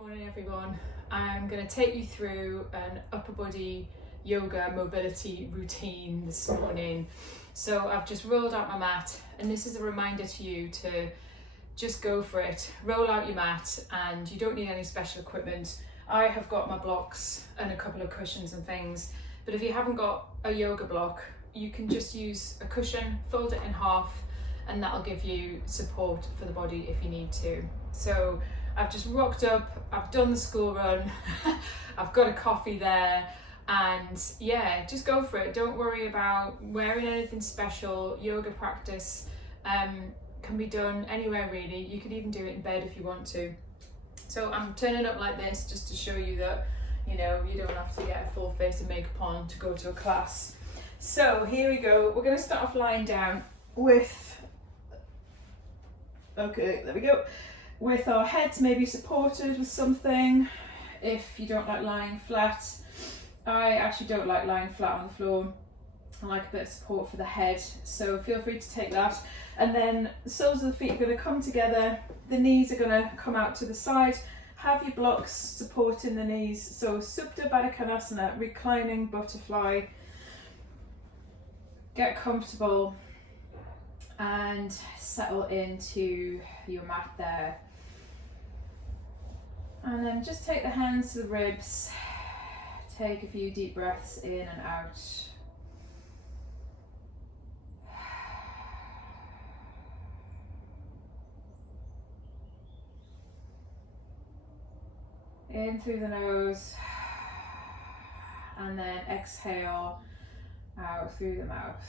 Morning everyone. I'm going to take you through an upper body yoga mobility routine this morning. So I've just rolled out my mat, and this is a reminder to you to just go for it. Roll out your mat, and you don't need any special equipment. I have got my blocks and a couple of cushions and things, but if you haven't got a yoga block, you can just use a cushion, fold it in half, and that'll give you support for the body if you need to. So I've just rocked up, I've done the school run, I've got a coffee there, and yeah, just go for it. Don't worry about wearing anything special. Yoga practice can be done anywhere really. You could even do it in bed if you want to. So I'm turning up like this just to show you that, you know, you don't have to get a full face of makeup on to go to a class. So here we go. We're going to start off lying down with, okay, there we go. With our heads maybe supported with something, if you don't like lying flat. I actually don't like lying flat on the floor. I like a bit of support for the head, so feel free to take that. And then the soles of the feet are going to come together, the knees are going to come out to the side. Have your blocks supporting the knees, so Supta Baddha Konasana, reclining butterfly. Get comfortable and settle into your mat there. And then just take the hands to the ribs, take a few deep breaths in and out. In through the nose, and then exhale out through the mouth.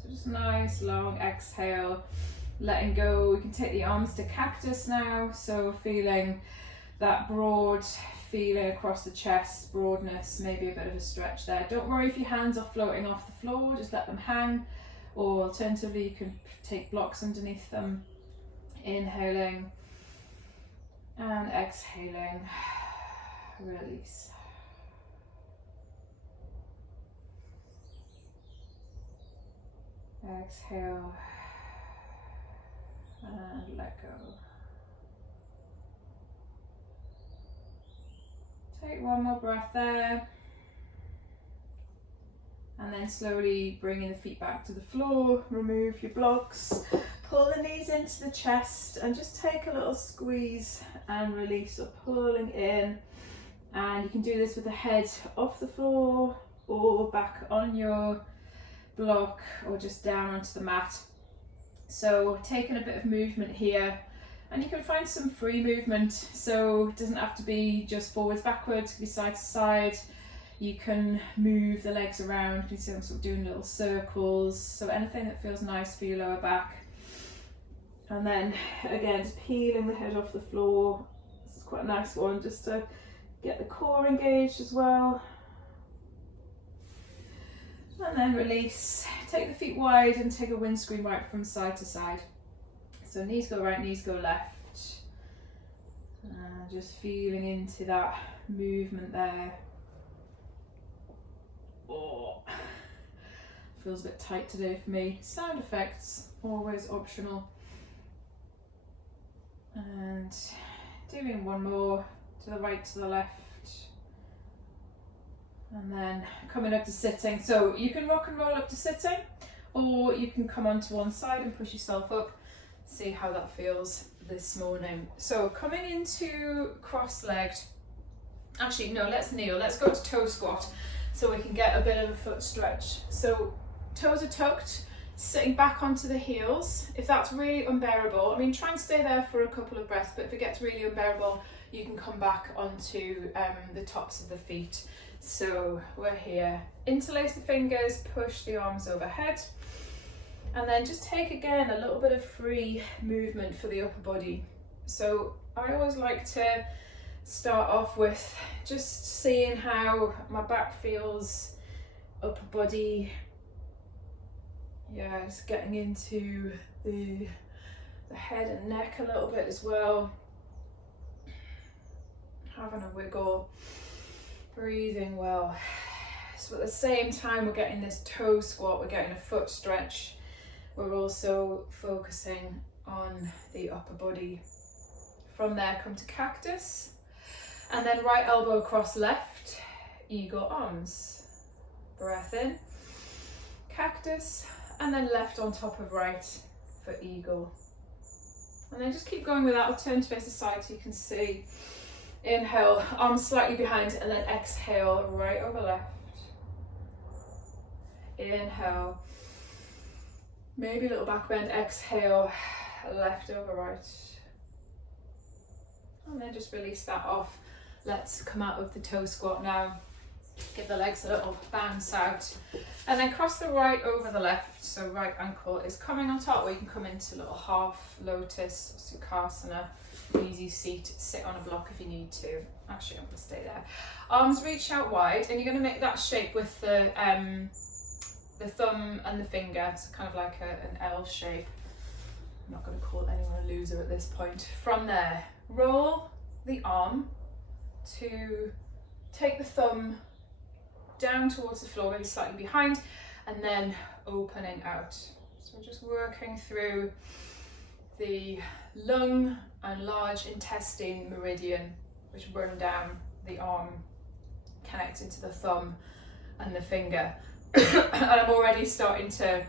So just a nice long exhale. Letting go. We can take the arms to cactus now, so feeling that broad feeling across the chest, broadness, maybe a bit of a stretch there. Don't worry if your hands are floating off the floor, just let them hang, or alternatively you can take blocks underneath them. Inhaling and exhaling, release. Exhale and let go. Take one more breath there, and then slowly bringing the feet back to the floor. Remove your blocks, pull the knees into the chest, and just take a little squeeze and release. So pulling in, and you can do this with the head off the floor or back on your block or just down onto the mat. So taking a bit of movement here, and you can find some free movement, so it doesn't have to be just forwards, backwards, it can be side to side. You can move the legs around. You can see I'm sort of doing little circles, so anything that feels nice for your lower back. And then again, just peeling the head off the floor. This is quite a nice one just to get the core engaged as well. And then release. Take the feet wide and take a windscreen wipe from side to side. So knees go right, knees go left. Just feeling into that movement there. Oh, feels a bit tight today for me. Sound effects, always optional. And doing one more to the right, to the left. And then coming up to sitting. So you can rock and roll up to sitting, or you can come onto one side and push yourself up. See how that feels this morning. So coming into cross-legged, actually no, let's kneel. Let's go to toe squat so we can get a bit of a foot stretch. So toes are tucked, sitting back onto the heels. If that's really unbearable, I mean, try and stay there for a couple of breaths, but if it gets really unbearable, you can come back onto the tops of the feet. So we're here. Interlace the fingers, push the arms overhead, and then just take again a little bit of free movement for the upper body. So I always like to start off with just seeing how my back feels, upper body. Yeah, just getting into the head and neck a little bit as well. Having a wiggle. Breathing well. So at the same time we're getting this toe squat, we're getting a foot stretch, we're also focusing on the upper body From there, come to cactus. And then right elbow across left, eagle arms. Breath in, cactus, and then left on top of right for eagle. And then just keep going with that. I'll turn to face the side so you can see. Inhale, arms slightly behind, and then exhale, right over left. Inhale, maybe a little back bend, exhale, left over right. And then just release that off. Let's come out of the toe squat now. Give the legs a little bounce out. And then cross the right over the left. So right ankle is coming on top, or you can come into a little half lotus, sukhasana, easy seat, sit on a block if you need to. Actually, I'm gonna stay there. Arms reach out wide, and you're gonna make that shape with the thumb and the finger. It's kind of like an L shape. I'm not gonna call anyone a loser at this point. From there, roll the arm to take the thumb down towards the floor, maybe slightly behind, and then opening out. So we're just working through the lung and large intestine meridian, which run down the arm, connecting to the thumb and the finger. And I'm already starting to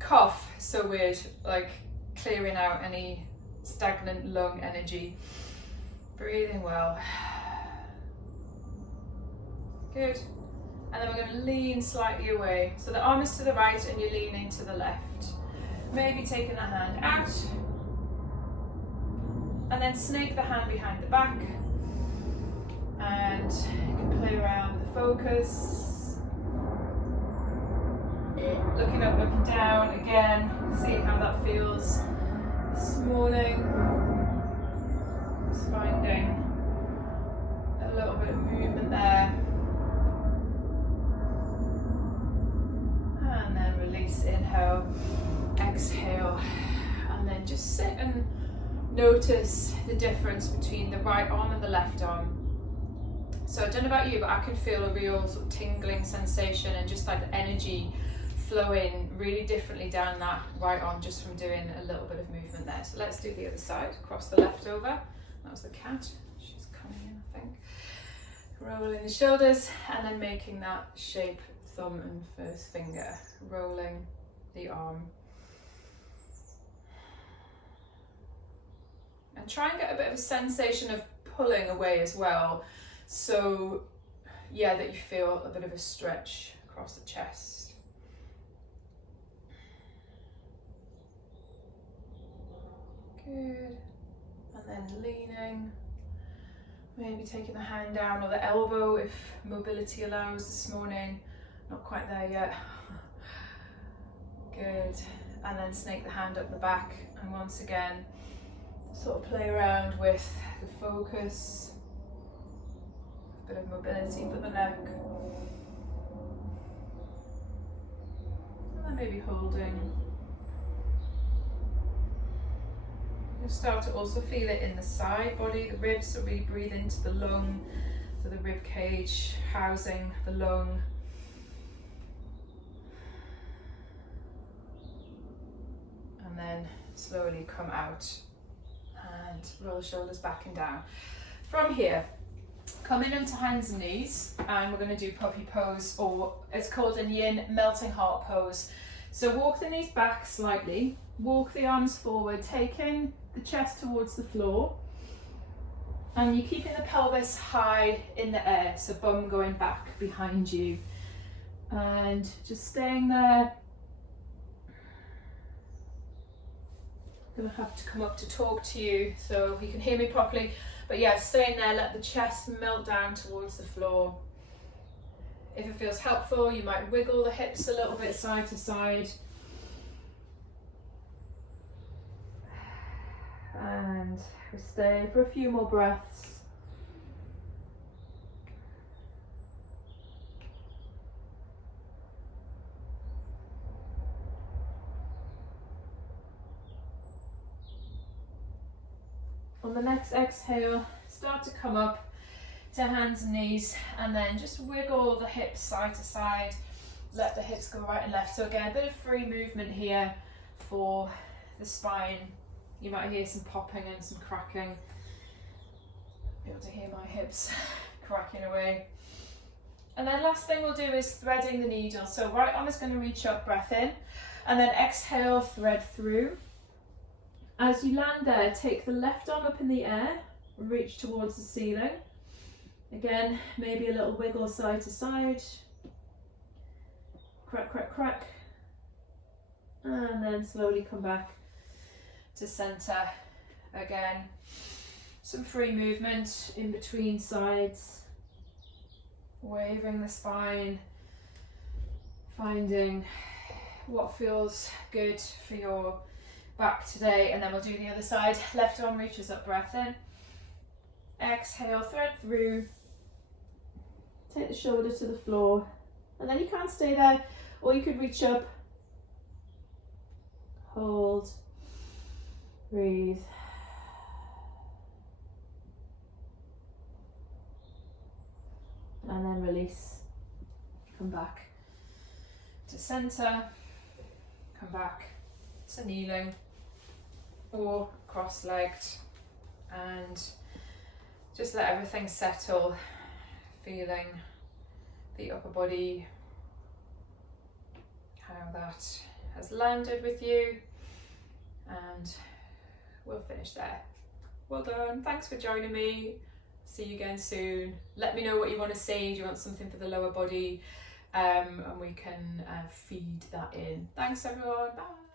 cough, so we're like clearing out any stagnant lung energy. Breathing well. Good. And then we're going to lean slightly away. So the arm is to the right and you're leaning to the left. Maybe taking the hand out. And then snake the hand behind the back. And you can play around with the focus. Looking up, looking down again. Seeing how that feels this morning. Just finding a little bit of movement there. And then release, inhale, exhale, and then just sit and notice the difference between the right arm and the left arm. So I don't know about you, but I can feel a real sort of tingling sensation and just like the energy flowing really differently down that right arm just from doing a little bit of movement there. So let's do the other side. Cross the left over. That was the cat. She's coming in, I think. Rolling the shoulders and then making that shape, thumb and first finger. Rolling the arm. And try and get a bit of a sensation of pulling away as well. So, yeah, that you feel a bit of a stretch across the chest. Good. And then leaning. Maybe taking the hand down or the elbow if mobility allows this morning. Not quite there yet. Good. And then snake the hand up the back. And once again, sort of play around with the focus. A bit of mobility for the neck. And then maybe holding. You'll start to also feel it in the side body, the ribs, so really breathe into the lung, so the rib cage housing the lung. And then slowly come out and roll the shoulders back and down. From here, come in onto hands and knees, and we're going to do puppy pose, or it's called in yin melting heart pose. So walk the knees back slightly, walk the arms forward, taking the chest towards the floor, and you're keeping the pelvis high in the air, so bum going back behind you, and just staying there. I'm gonna have to come up to talk to you so you can hear me properly, but yeah, staying there, let the chest melt down towards the floor. If it feels helpful, you might wiggle the hips a little bit side to side. And we stay for a few more breaths. On the next exhale, start to come up to hands and knees, and then just wiggle the hips side to side. Let the hips go right and left. So again, a bit of free movement here for the spine. You might hear some popping and some cracking be able to hear my hips cracking away. And then last thing we'll do is threading the needle. So right arm is going to reach up, breath in, and then exhale, thread through. As you land there, take the left arm up in the air, reach towards the ceiling. Again, maybe a little wiggle side to side. Crack, crack, crack. And then slowly come back to center again. Some free movement in between sides. Waving the spine, finding what feels good for your back today, and then we'll do the other side. Left arm reaches up, breath in. Exhale, thread through. Take the shoulder to the floor, and then you can't stay there, or you could reach up, hold, breathe. And then release, come back to center, come back to kneeling or cross-legged, and just let everything settle, feeling the upper body, how that has landed with you, and we'll finish there. Well done, thanks for joining me. See you again soon. Let me know what you want to see. Do you want something for the lower body? And we can feed that in. Thanks everyone, bye.